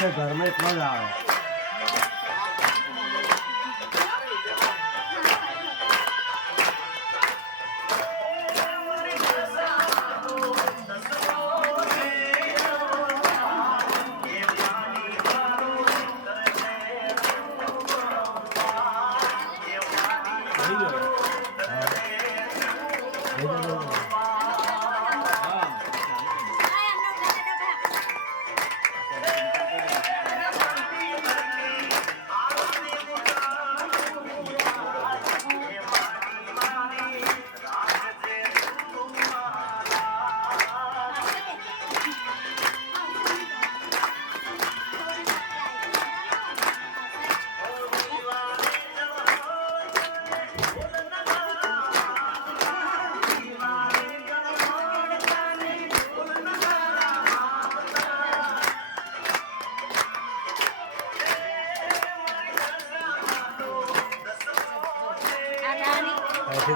છે ઘરમાં એટલો જ આવે.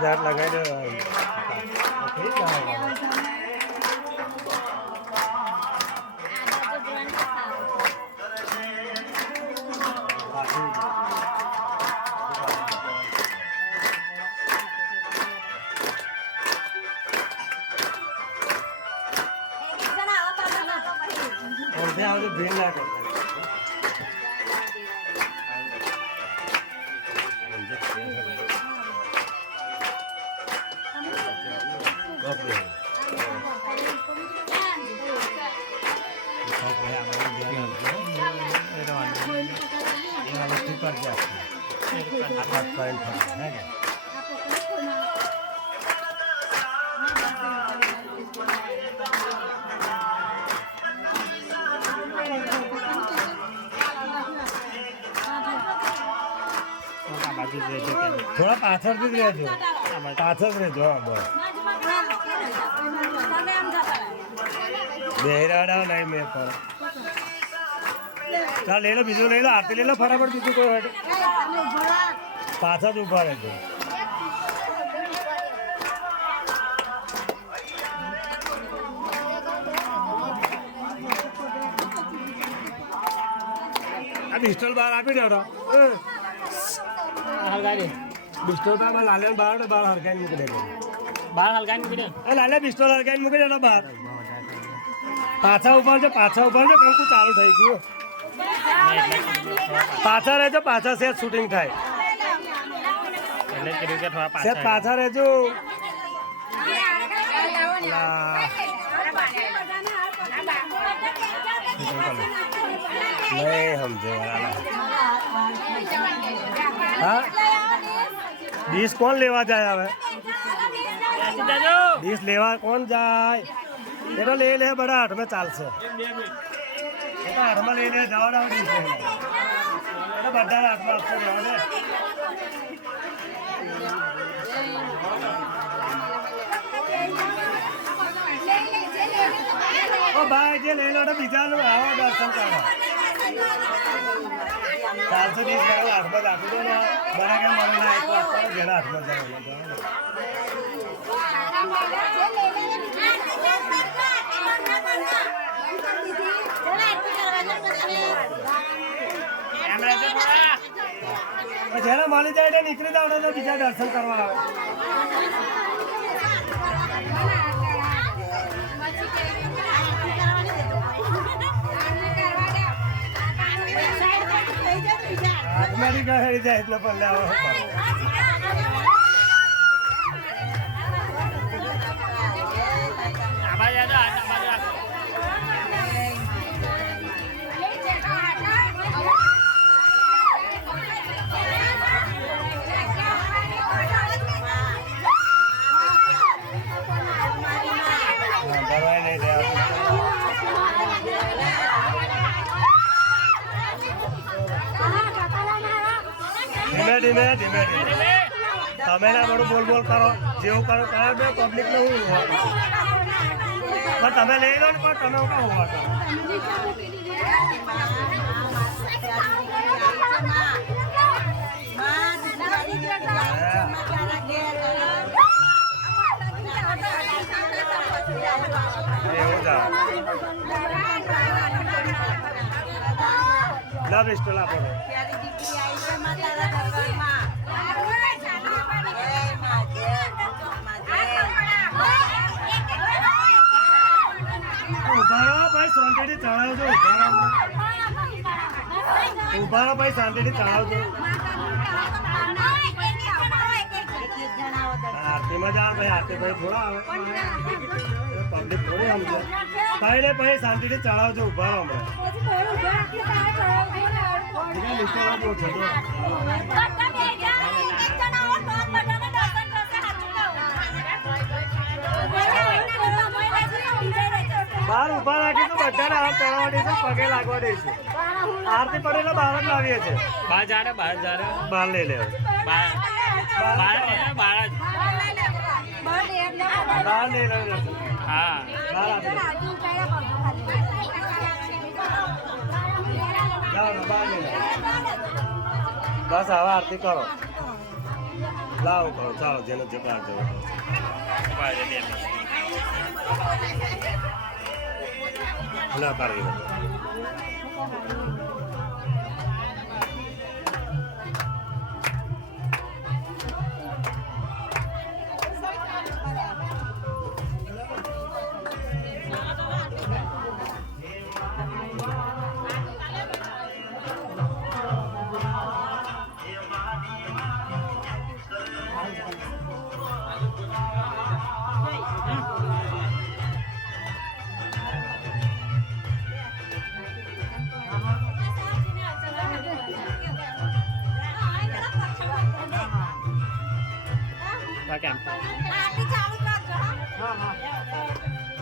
दांत लगाई दो थोड़ा पाछड़ भी रहजो पाछड़ रहजो बस बेहराड़ा नहीं मेरे पर चल ले लो बीजू ले लो आरती ले लो फटाफट बीजू कोई हट पाछड़ ऊपर रहजो अब पिस्टल बाहर आप ही जाओ हलगाड़ी पिस्टल पे मैं लाले बाहर तो बाहर हलगाड़ी मुके दे बाहर हलगाड़ी मुके दे ए लाले पिस्टल हलगाड़ी मुके जाना बाहर पाछा ऊपर जो कंकु चालू થઈ ગયું પાછા રહેજો પાછા સે શૂટિંગ થાય એટલે કીધું કે થોડા પાછા સે પાછા રહેજો नहीं समझे हाँ बीस कौन लेवा जाए हमें बीस लेवा कौन जाए तेरा ले ले बड़ा हाथ में चाल से हाथ में ले ले जाओ ना बीस बड़ा हाथ में आपसे जाओ ना ओ भाई जे ले लो ना बीजा लो आओ दर्शन करो 420 करो हाथ में आपी दो ना बड़ा के मन ना एक बार करो जेड़ा हाथ में जाओ जेड़ा माली जाए निकली जाओ ना बीजा दर्शन करवा आओ मेरी गाड़ी जाए इतना पल्ले आओ दवाई नहीं दे धीमे धीमे धीमे धीमे તમે ના બડું બોલ બોલ કરો જેવું કરો કરાવે પબ્લિક ને હું પણ તમે લઈ લો ને પણ તમે ઉઠા હોવા કરો એવું જા લા પિસ્ટલ આપો ત્યારે દીકરી આવી છે માતાના દરબારમાં. ઉભા રહો ભાઈ શાંતિથી ચડાવજો ઉભા રહો ભાઈ શાંતિથી ચડાવજો આરતીમાં જાઓ ભાઈ આરતી ભાઈ થોડા આવે પબ્લિક થોડી સમજો ભાઈ ને ભાઈ શાંતિથી ચડાવજો ઉભા રહો બહાર ઉભા રાખી તો બધાને હાથ ચડાવવા દઈશું પગે લાગવા દઈશું આરતી પડેલો બહાર જ લાવીએ છીએ બહાર જા બહાર લઈ લે બહાર બહાર લઈ લે હા બહાર આપી જાઓ ને બહાર લઈ લે બસ હવે આરતી કરો લાવો કરો ચાલો જેને જે બહાર જવું ના પાડી કેમ ચાલુ રાખજો. હા.